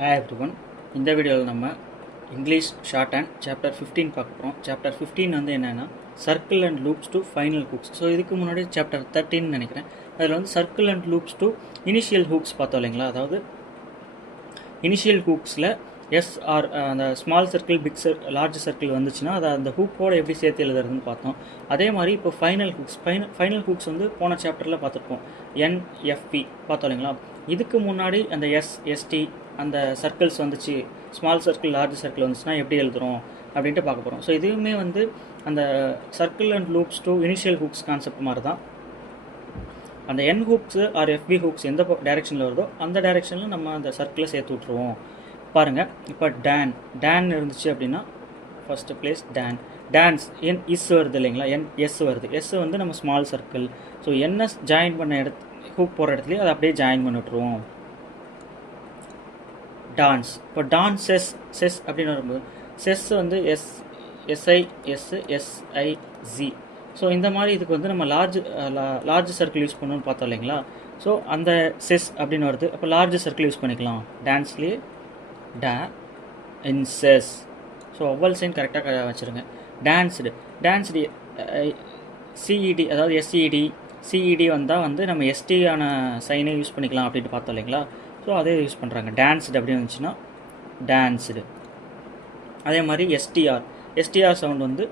Hi everyone. இந்த வீடியோவில் நம்ம இங்கிலீஷ் ஷார்ட் அண்ட் சாப்டர் 15 பார்க்க போகிறோம். சாப்டர் 15 வந்து என்னென்னா circle and loops to final hooks. So இதுக்கு முன்னாடி சாப்டர் 13 நினைக்கிறேன். அதில் வந்து circle and loops to initial hooks பார்த்தோம் இல்லைங்களா. அதாவது இனிஷியல் ஹூக்ஸில் எஸ்ஆர் அந்த small circle big large circle வந்துச்சுன்னா அதை அந்த ஹூக்கோட எப்படி சேர்த்து எழுதுறதுன்னு பார்த்தோம். அதே மாதிரி இப்போ ஃபைனல் ஹூக்ஸ் வந்து போன சாப்டரில் பார்த்துருப்போம். என்எஃப்பி பார்த்தோம் இல்லைங்களா. இதுக்கு முன்னாடி அந்த எஸ்டி அந்த சர்க்கிள்ஸ் வந்துச்சு, ஸ்மால் சர்க்கிள் லார்ஜ் சர்க்கிள் வந்துச்சுன்னா எப்படி எழுதுகிறோம் அப்படின்ட்டு பார்க்க போகிறோம். ஸோ இதுவுமே வந்து அந்த circle and loops to initial hooks concept மாதிரி தான். அந்த என் ஹூக்ஸு ஆர் எஃப்பி ஹூக்ஸ் எந்த டைரெக்ஷனில் வருதோ அந்த டைரெக்ஷனில் நம்ம அந்த சர்க்கிளை சேர்த்து விட்ருவோம். பாருங்கள், இப்போ டேன் இருந்துச்சு அப்படின்னா first place dance N is வருது இல்லைங்களா, எஸ் வருது. எஸ் வந்து நம்ம small circle. So NS join பண்ண ஹூக் போகிற இடத்துலையே அதை அப்படியே ஜாயின் பண்ணி விட்ருவோம். டான்ஸ், இப்போ செஸ் அப்படின்னு வரும்போது செஸ் வந்து எஸ்ஐஜி. ஸோ இந்த மாதிரி இதுக்கு வந்து நம்ம லார்ஜ் சர்க்கிள் யூஸ் பண்ணணும்னு பார்த்தோம் இல்லைங்களா. ஸோ அந்த செஸ் அப்படின்னு வருது, அப்போ லார்ஜ் சர்க்கிள் யூஸ் பண்ணிக்கலாம். டான்ஸ்லேயே செஸ். ஸோ ஒவ்வொரு சைன் கரெக்டாக வச்சுருங்க. டான்ஸ்டு சிஇடி, அதாவது சிஇடி வந்தால் வந்து நம்ம எஸ்டியான சைனே யூஸ் பண்ணிக்கலாம் அப்படின்ட்டு பார்த்தோம் இல்லைங்களா. ஸோ அதே யூஸ் பண்ணுறாங்க. டான்ஸ்டு அப்படின்னு வந்துச்சுன்னா டான்ஸ்டு. அதே மாதிரி எஸ்டிஆர் சவுண்ட் வந்து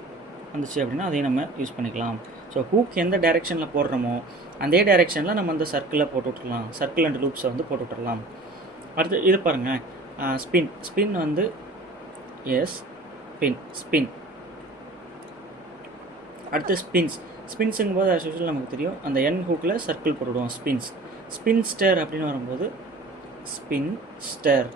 வந்துச்சு அப்படின்னா அதையும் நம்ம யூஸ் பண்ணிக்கலாம். ஸோ ஹூக் எந்த டைரெக்ஷனில் போடுறோமோ அதே டைரெக்ஷனில் நம்ம அந்த சர்க்கிளில் போட்டு விட்டுடலாம். சர்க்கிள் அண்ட் லூப்ஸை வந்து போட்டு விட்டுடலாம். அடுத்து இது பாருங்கள், ஸ்பின் வந்து ஸ்பின். அடுத்து ஸ்பின்ஸுங்கும் போது ஆஸ் யூசுவல் நமக்கு தெரியும், அந்த என் ஹூக்கில் சர்க்கிள் போட்டுவிடுவோம். ஸ்பின்ஸ்டர் அப்படின்னு வரும்போது ஸ்பின்ஸ்டர்.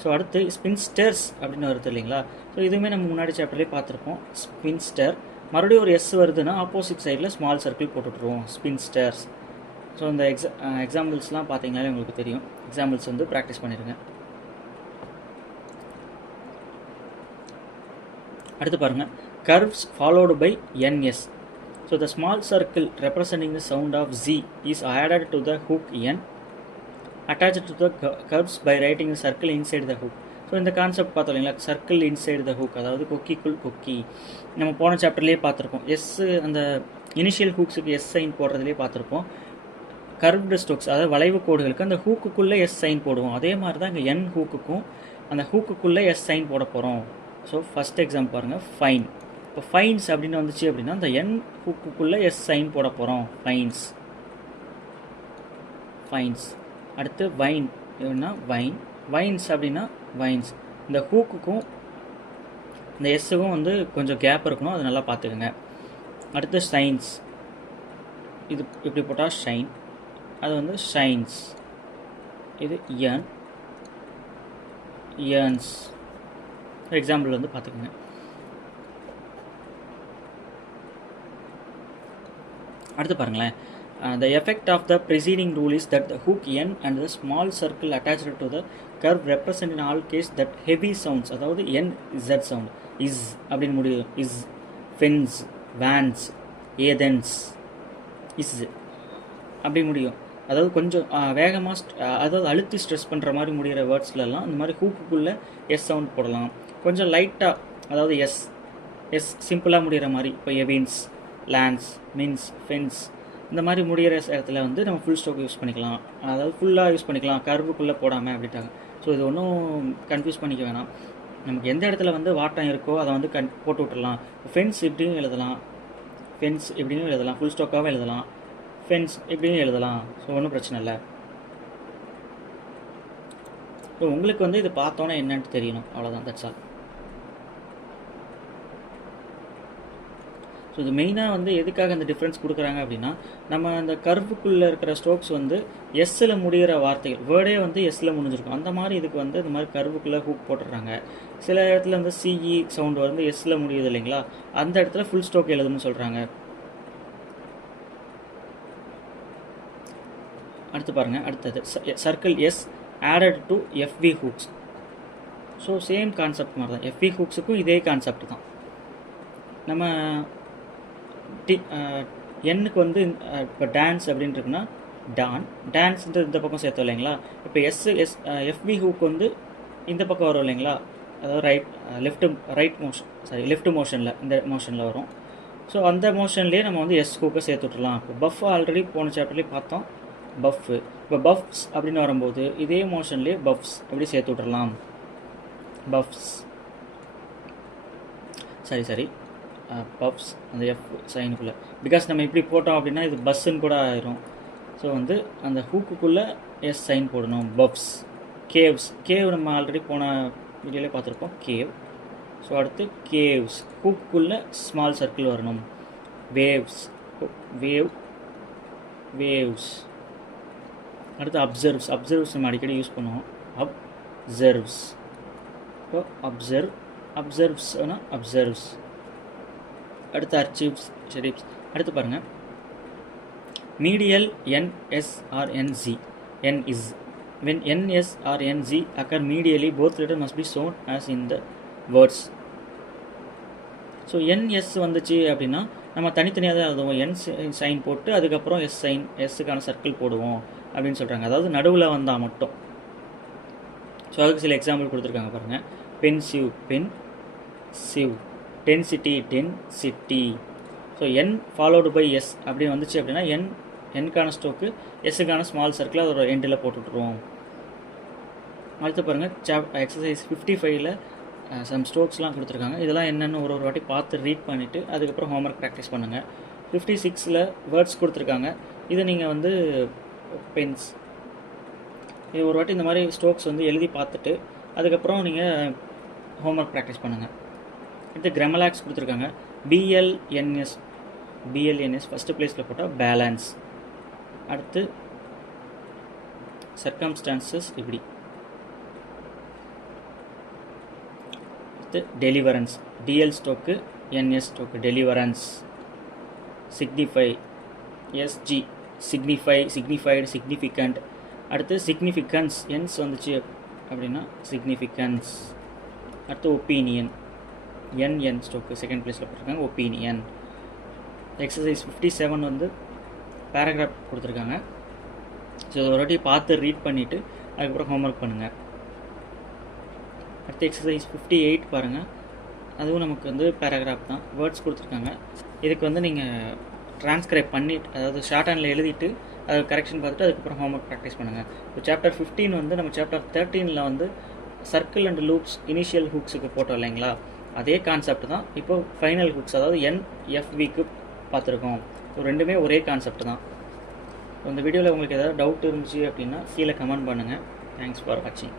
ஸோ அடுத்து ஸ்பின்ஸ்டர்ஸ் அப்படின்னு வருது இல்லைங்களா. ஸோ இதுவுமே நம்ம முன்னாடி சாப்டர்லேயே பார்த்துருப்போம். ஸ்பின்ஸ்டர் மறுபடியும் ஒரு எஸ் வருதுன்னா ஆப்போசிட் சைடில் ஸ்மால் சர்க்கிள் போட்டுவிட்ருவோம். ஸ்பின்ஸ்டர்ஸ். ஸோ இந்த எக்ஸாம்பிள்ஸ்லாம் பார்த்தீங்கன்னாலே உங்களுக்கு தெரியும். எக்ஸாம்பிள்ஸ் வந்து ப்ராக்டிஸ் பண்ணிடுங்க. அடுத்து பாருங்கள், curves followed by ns. So the small circle representing the sound of z is added to the hook n attached to the curves by writing the circle inside the hook. So இந்த concept பார்த்தோம் இல்லைங்களா, circle inside the hook, அதாவது கொக்கிக்குள் கொக்கி. நம்ம போன சாப்டர்லேயே பார்த்துருப்போம். அந்த initial ஹூக்ஸுக்கு S sign போடுறதுலேயே பார்த்துருப்போம். கர்வ்டு ஸ்ட்ரோக்ஸ், அதாவது வளைவு கோடுகளுக்கு அந்த ஹூக்குக்குள்ளே எஸ் சைன் போடுவோம். அதே மாதிரி தான் இங்கே என் ஹூக்குக்கும் அந்த ஹூக்குக்குள்ளே எஸ் சைன் போட போகிறோம். ஸோ ஃபஸ்ட் எக்ஸாம்பிள் பாருங்கள், ஃபைன். இப்போ ஃபைன்ஸ் அப்படின்னு வந்துச்சு அப்படின்னா அந்த என் ஹூக்குக்குள்ளே எஸ் சைன் போட போகிறோம். ஃபைன்ஸ். அடுத்து வைன் அப்படின்னா வைன்ஸ் அப்படின்னா வைன்ஸ். இந்த ஹூக்குக்கும் இந்த எஸ்ஸுக்கும் வந்து கொஞ்சம் கேப் இருக்கணும், அது நல்லா பார்த்துக்குங்க. அடுத்து ஷைன்ஸ், இது இப்படி போட்டால் ஷைன், அது வந்து ஷைன்ஸ். இது இயர்ன்ஸ். எக்ஸாம்பிள் வந்து பார்த்துக்கோங்க. அடுத்து பாருங்களேன், the effect of the preceding rule is that the hook n and the small circle attached to the curve represent in all case that heavy sounds, அதாவது n z sound, is அப்படின்னு முடியும். is, fens, vans, Athens, is அப்படி முடியும். அதாவது கொஞ்சம் வேகமாக அதாவது அழுத்தி ஸ்ட்ரெஸ் பண்ணுற மாதிரி முடிகிற வேர்ட்ஸ்லாம் இந்த மாதிரி ஹூக்குக்குள்ளே எஸ் சவுண்ட் போடலாம். கொஞ்சம் லைட்டாக, அதாவது எஸ் சிம்பிளாக முடிகிற மாதிரி, இப்போ எவின்ஸ், லேண்ட்ஸ், மின்ஸ், ஃபென்ஸ் இந்த மாதிரி முடிகிற இடத்துல வந்து நம்ம ஃபுல் ஸ்டாக் யூஸ் பண்ணிக்கலாம். அதாவது ஃபுல்லாக யூஸ் பண்ணிக்கலாம், கர்வுக்குள்ளே போடாமல் அப்படின்ட்டாங்க. ஸோ இது ஒன்றும் கன்ஃபியூஸ் பண்ணிக்க வேணாம். நமக்கு எந்த இடத்துல வந்து வாட்டம் இருக்கோ அதை வந்து போட்டு விட்டுடலாம். ஃபென்ஸ் இப்படியும் எழுதலாம், ஃபுல் ஸ்டாக்காகவும் எழுதலாம், ஃபென்ஸ் இப்படியும் எழுதலாம். ஸோ ஒன்றும் பிரச்சனை இல்லை. ஸோ உங்களுக்கு வந்து இது பார்த்தோன்னே என்னன்ட்டு தெரியணும், அவ்வளோதான். That's all. ஸோ இது மெயினாக வந்து எதுக்காக இந்த டிஃப்ரென்ஸ் கொடுக்குறாங்க அப்படின்னா, நம்ம அந்த கர்வுக்குள்ளே இருக்கிற ஸ்ட்ரோக்ஸ் வந்து எஸ்ஸில் முடிகிற வார்த்தைகள், வேர்டே வந்து எஸ்ஸில் முடிஞ்சிருக்கும். அந்த மாதிரி இதுக்கு வந்து இந்த மாதிரி கர்வுக்குள்ளே ஹூக் போட்டுடுறாங்க. சில இடத்துல வந்து சிஇ சவுண்டு வந்து எஸ்ஸில் முடியுது இல்லைங்களா, அந்த இடத்துல ஃபுல் ஸ்டாக் எழுதுன்னு சொல்கிறாங்க. அடுத்து பாருங்கள், அடுத்தது circle S added to FV hooks. So same concept மாதிரி தான். எஃப்வி ஹூக்ஸுக்கும் இதே கான்செப்ட் தான். நம்ம எண்ணுக்கு வந்து இப்போ டான்ஸ் அப்படின்னு இருக்குன்னா டான்ஸ்ன்றது இந்த பக்கம் சேர்த்தோம் இல்லைங்களா. இப்போ எஃப்வி ஹூக் வந்து இந்த பக்கம் வரும் இல்லைங்களா, அதாவது லெஃப்ட் மோஷனில் இந்த மோஷனில் வரும். ஸோ அந்த மோஷன்லேயே நம்ம வந்து எஸ் ஹூக்கை சேர்த்து விட்டுடலாம். இப்போ பஃப் ஆல்ரெடி போன சாப்டர்லேயே பார்த்தோம், பஃப்பு. இப்போ பஃப்ஸ் அப்படின்னு வரும்போது இதே மோஷன்லேயே பஃப்ஸ் அப்படி சேர்த்து விட்டுடலாம். பஃப்ஸ் சரி பஃப்ஸ் அந்த எஃப் சைனுக்குள்ளே, பிகாஸ் நம்ம இப்படி போட்டோம் அப்படின்னா இது பஸ்ஸுன்னு கூட ஆயிரும். ஸோ வந்து அந்த ஹூக்குக்குள்ளே எஸ் சைன் போடணும். பஃப்ஸ். கேவ் நம்ம ஆல்ரெடி போன வீடியோலே பார்த்துருப்போம், கேவ். ஸோ அடுத்து கேவ்ஸ், ஹூக்குள்ளே ஸ்மால் சர்க்கிள் வரணும். வேவ்ஸ் அடுத்து அப்சர்வ்ஸ் நம்ம அடிக்கடி யூஸ் பண்ணுவோம். அப்சர்வ்ஸ். இப்போ அப்சர்வ்ஸ். அடுத்து அர்ச்சீவ்ஸ், ஷெரீப்ஸ். அடுத்து பாருங்கள், medial NS or NZ. N is. When NS or NZ occur medially, both letters must be shown as in the words. So NS வந்துச்சு அப்படின்னா நம்ம தனித்தனியாக தான் எழுதுவோம். N சைன் போட்டு அதுக்கப்புறம் எஸ்ஸுக்கான சர்க்கிள் போடுவோம் அப்படின்னு சொல்கிறாங்க. அதாவது நடுவில் வந்தால் மட்டும். ஸோ அதுக்கு சில எக்ஸாம்பிள் கொடுத்துருக்காங்க பாருங்கள். Pensive, pensive. Density. So N followed by S அப்படின்னு வந்துச்சு அப்படின்னா Nக்கான ஸ்ட்ரோக்கு எஸ்ஸுக்கான ஸ்மால் சர்க்கிள் அதோட எண்டில் போட்டுவிட்ருவோம். அடுத்து பாருங்கள், எக்ஸசைஸ் 55ல் சம் ஸ்ட்ரோக்ஸ்லாம் கொடுத்துருக்காங்க. இதெல்லாம் என்னென்னு ஒரு வாட்டி பார்த்து ரீட் பண்ணிவிட்டு அதுக்கப்புறம் ஹோம்ஒர்க் ப்ராக்டிஸ் பண்ணுங்கள். 56ல் வேர்ட்ஸ் கொடுத்துருக்காங்க. இதை நீங்கள் வந்து பென்ஸ், இது ஒரு வாட்டி இந்த மாதிரி ஸ்ட்ரோக்ஸ் வந்து எழுதி பார்த்துட்டு அதுக்கப்புறம் நீங்கள் ஹோம்ஒர்க் ப்ராக்டிஸ் பண்ணுங்கள். அடுத்து கிராமலாக்ஸ் கொடுத்துருக்காங்க. BLNS ஃபஸ்ட்டு பிளேஸில் போட்டால் பேலன்ஸ். அடுத்து சர்க்கம்ஸ்டான்சஸ் இப்படி. அடுத்து deliverance, DL stroke NS stroke deliverance. Signify, SG signified, significant. அடுத்து சிக்னிஃபிகன்ஸ், என்ஸ் வந்துச்சு அப்படின்னா சிக்னிஃபிகன்ஸ். அடுத்து ஒப்பீனியன், NN ஸ்டோக்கு செகண்ட் பிளேஸில் போட்டிருக்காங்க, ஒப்பீனியன். எக்ஸசைஸ் 57 வந்து பேராகிராஃப் கொடுத்துருக்காங்க. ஸோ இதை ஒரு வாட்டி பார்த்து ரீட் பண்ணிவிட்டு அதுக்கப்புறம் ஹோம்ஒர்க் பண்ணுங்கள். அடுத்து எக்ஸசைஸ் 58 பாருங்கள். அதுவும் நமக்கு வந்து பேராகிராஃப் தான், வேர்ட்ஸ் கொடுத்துருக்காங்க. இதுக்கு வந்து நீங்கள் ட்ரான்ஸ்கிரைப் பண்ணிவிட்டு, அதாவது ஷார்ட் ஹேண்டில் எழுதிட்டு அதை கரெக்ஷன் பார்த்துட்டு அதுக்கப்புறம் ஹோம்ஒர்க் ப்ராக்டிஸ் பண்ணுங்கள். இப்போ சாப்டர் 15 வந்து நம்ம சாப்டர் 13ல் வந்து சர்க்கிள் அண்ட் லூப்ஸ் இனிஷியல் ஹூக்ஸுக்கு போட்டோம் இல்லைங்களா, அதே கான்செப்ட் தான் இப்போ ஃபைனல் ஹூக்ஸ், அதாவது NFVக்கு பார்த்துருக்கோம். ஸோ ரெண்டுமே ஒரே கான்செப்ட் தான். இந்த வீடியோவில் உங்களுக்கு ஏதாவது டவுட் இருந்துச்சு அப்படின்னா கீழே கமெண்ட் பண்ணுங்கள். தேங்க்ஸ் ஃபார் வாட்சிங்.